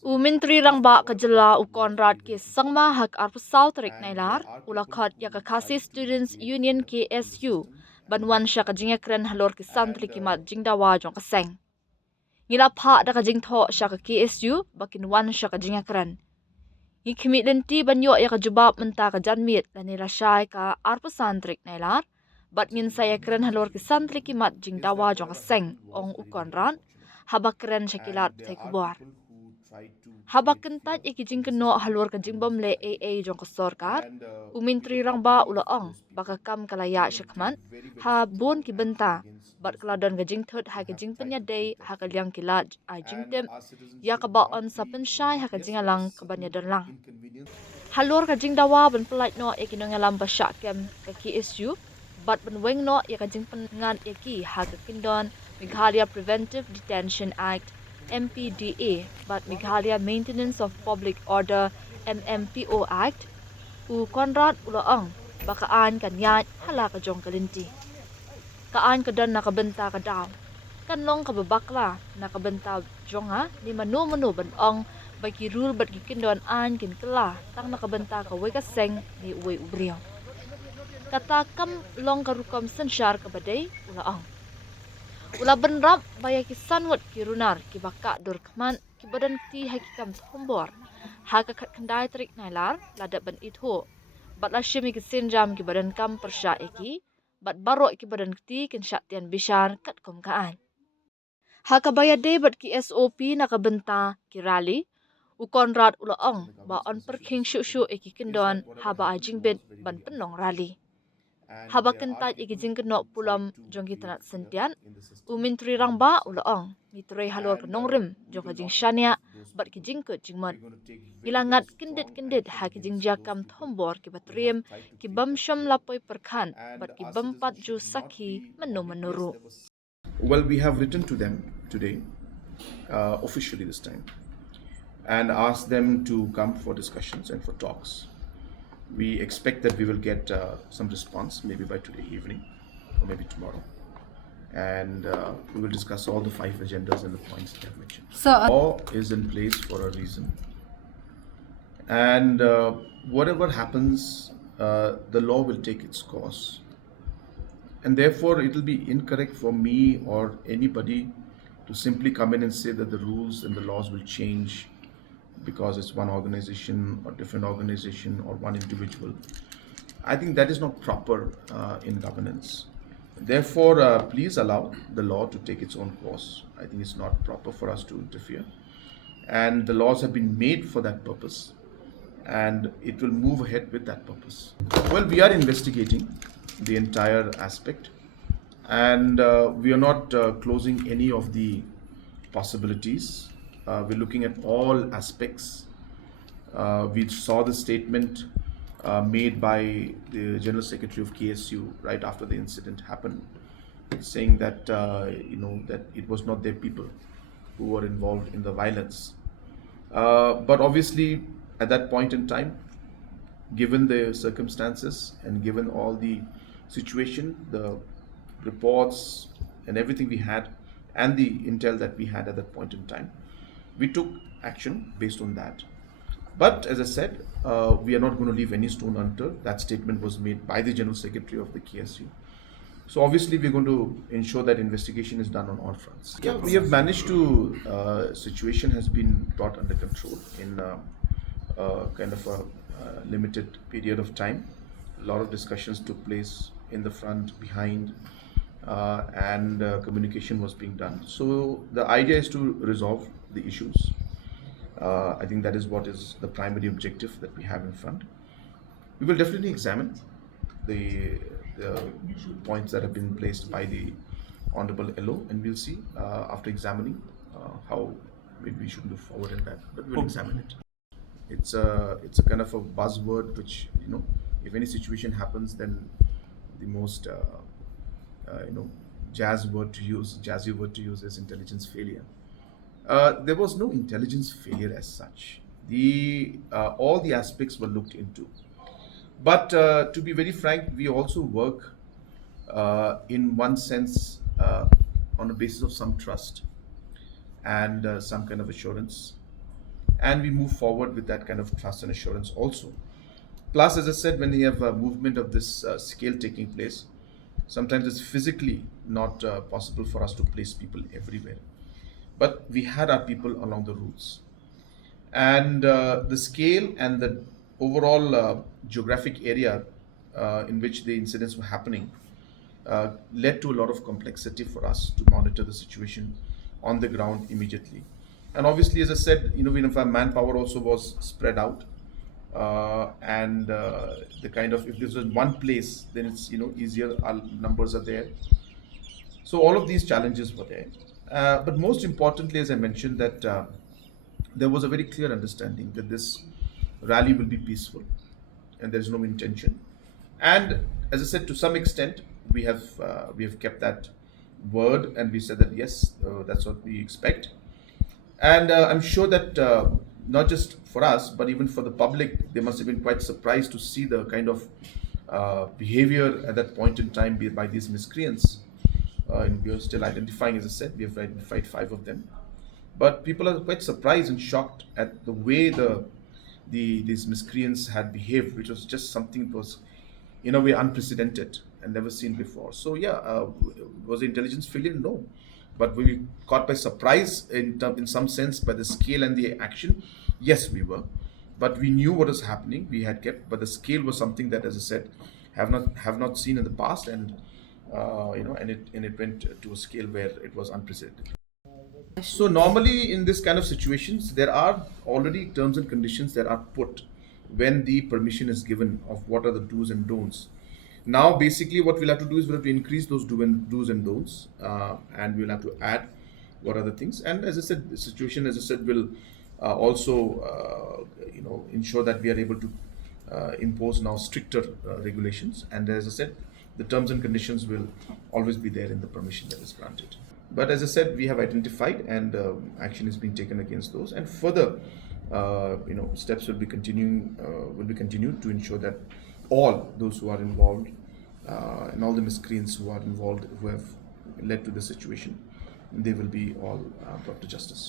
Umintri rang ba kajala u Konrad ke sangma hak arpusaw tarik nailar ulakhat ya kakasi Students Union KSU banwan siya kajingakren halor ki santri kimat jingdawa jong kaseng. Ngila pha da kajing tho siya ka KSU bakin wan siya kajingakren. Ngi kimit lenti banyo ya kajubab menta ka janmit lanila syay ka arpusantrik nailar bat ngin saya kren halor ki santri kimat jingdawa jong kaseng ong u Konrad habakren syakilat tay kubar. Habak kentat ikijing keno halor kajing bomle AA jong ke Sorkar, umintri rang ba ulaong baka kam kalaya syakman, ha bon ki benta, bat keladon kajing thut ha kajing penyaday ha kalyang kilat ai jing tem, ya kabaon sa pensyay ha kajing alang kabanyadan lang. Halor kajing dawa ben pelait no ikinong alam basyak kem ke KSU, bat ben weng no ya kajing pengan iki ha kakindon Meghalaya Preventive Detention Act MPDA but Meghalaya Maintenance of Public Order MMPO Act u Konrad ulaang bakaan kanyat hala ka jong kalinti. Kaan kadan nakabenta ka daw. Kanlong kababakla nakabenta jonga ni manu banong bagi rule bat gikindon an kin kala tang nakabenta ka way kaseng ni uwe ubriyo. Kata kam long karukom sensyar kabaday ulaang. Ula benrap baya kisanwat kirunar kibaka dorkman kibadan ti hakikam thombor haka kat kendai trik nailar ladat ban itho bat lashimi kisinjam kibadan kam persya eki bat baro kibadan ti kin syatian bishar kat komkaan haka baya de bat ki SOP nakabenta kirali u Konrad ulaong ba on perking syu eki kindon haba ajing bet ban penong rali. Haba kentat ikijing kenok pulam jong kitanat sentian, umintri rang ba ulaong, mitray halor kenong rim jong kajing syania, bat kijing ke jingmat. Ilangat kendit ha kijing jakam thombor kibatriem, kibam syam lapoy perkan, bat kibam pat ju sakhi menuru. Well, we have written to them today, officially this time, and asked them to come for discussions and for talks. We expect that we will get some response maybe by today evening or maybe tomorrow, and we will discuss all the 5 agendas and the points that I've mentioned. So, law is in place for a reason, and whatever happens, the law will take its course, and therefore it will be incorrect for me or anybody to simply come in and say that the rules and the laws will change because it's one organization or different organization or one individual. I think that is not proper in governance. Therefore, please allow the law to take its own course. I think it's not proper for us to interfere. And the laws have been made for that purpose, and it will move ahead with that purpose. Well, we are investigating the entire aspect, and we are not closing any of the possibilities. We're looking at all aspects. We saw the statement made by the General Secretary of KSU right after the incident happened, saying that that it was not their people who were involved in the violence. But obviously, at that point in time, given the circumstances and given all the situation, the reports and everything we had, and the intel that we had at that point in time, we took action based on that. But as I said, we are not going to leave any stone unturned. That statement was made by the General Secretary of the KSU. So obviously we're going to ensure that investigation is done on all fronts. Yeah, we have managed to, situation has been brought under control in kind of a limited period of time. A lot of discussions took place in the front, behind, and communication was being done. So the idea is to resolve the issues. I think that is what is the primary objective that we have in front. We will definitely examine the points that have been placed by the Honorable LO, and we'll see after examining how maybe we should move forward in that. But we'll examine it. It's a kind of a buzzword which, if any situation happens, then the most jazzy word to use is intelligence failure. There was no intelligence failure as such. All the aspects were looked into. But to be very frank, we also work in one sense on a basis of some trust. and some kind of assurance, and we move forward with that kind of trust and assurance also. Plus, as I said, when you have a movement of this scale taking place, sometimes it's physically not possible for us to place people everywhere. But we had our people along the routes. And the scale and the overall geographic area in which the incidents were happening led to a lot of complexity for us to monitor the situation on the ground immediately. And obviously, as I said, even if our manpower also was spread out, and the kind of, if this was one place, then it's easier. Our numbers are there, so all of these challenges were there. But most importantly, as I mentioned, that there was a very clear understanding that this rally will be peaceful and there's no intention. And as I said, to some extent, we have kept that word, and we said that yes, that's what we expect. And I'm sure that not just for us, but even for the public, they must have been quite surprised to see the kind of behavior at that point in time by these miscreants. And we are still identifying, as I said, we have identified five of them. But people are quite surprised and shocked at the way these miscreants had behaved, which was just something that was in a way unprecedented and never seen before. So yeah, was the intelligence failure? No, but were we caught by surprise in some sense by the scale and the action? Yes, we were, but we knew what was happening. We had kept, but the scale was something that, as I said, have not seen in the past, and and it went to a scale where it was unprecedented. So normally in this kind of situations, there are already terms and conditions that are put when the permission is given of what are the do's and don'ts. Now, basically, what we'll have to do is we'll have to increase those do's and don'ts, and we'll have to add what are the things. And as I said, the situation, as I said, will also, ensure that we are able to impose now stricter regulations. And as I said, the terms and conditions will always be there in the permission that is granted. But as I said, we have identified, and action is being taken against those, and further, steps will be continued to ensure that all those who are involved, and all the miscreants who are involved, who have led to the situation, they will be all brought to justice.